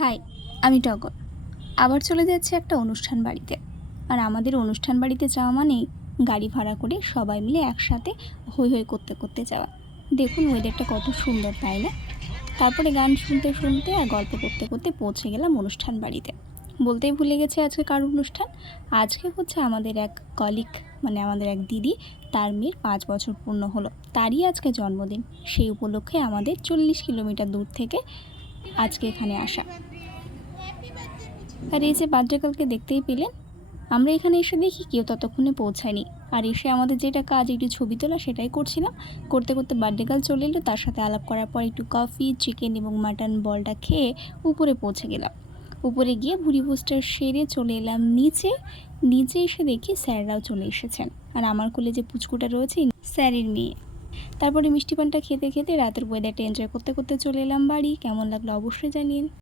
High, আমি টগর। আবার চলে যাচ্ছি একটা অনুষ্ঠান বাড়িতে। আর আমাদের অনুষ্ঠান বাড়িতে যাওয়া মানেই গাড়ি ভাড়া করে সবাই মিলে একসাথে হৈ হৈ করতে করতে যাওয়া। দেখুন ওয়েদারটা কত সুন্দর, তাই না? তারপরে গান শুনতে শুনতে আর গল্প করতে করতে পৌঁছে গেলাম অনুষ্ঠান বাড়িতে। বলতেই ভুলে গেছি আজকে কার অনুষ্ঠান। আজকে হচ্ছে আমাদের এক কলিগ, মানে আমাদের এক দিদি, তার মেয়ের 5 বছর পূর্ণ হলো। তারই আজকে জন্মদিন। সেই উপলক্ষে আমাদের 40 কিলোমিটার দূর থেকে আজকে এখানে আসা। আর এই যে বার্থডে কালকে দেখতেই পেলেন, আমরা এখানে এসে দেখি কেউ ততক্ষণে পৌঁছায়নি। আর এসে আমাদের যেটা কাজ, একটু ছবি তোলা, সেটাই করছিলাম। করতে করতে বার্থডে গার্ল চলে এলো, তার সাথে আলাপ করার পর একটু কফি, চিকেন এবং মাটন বলটা খেয়ে উপরে পৌঁছে গেলাম। উপরে গিয়ে ভুড়ি ভোজটা সেরে চলে এলাম নিচে। নিচে এসে দেখি স্যাররাও চলে এসেছেন। আর আমার কোলে যে পুচকুটা রয়েছে, স্যারের মেয়ে। তারপরে মিষ্টি পানটা খেতে খেতে রাতের ওয়েদারটা এনজয় করতে করতে চলে এলাম বাড়ি। কেমন লাগলো অবশ্যই জানিয়ে।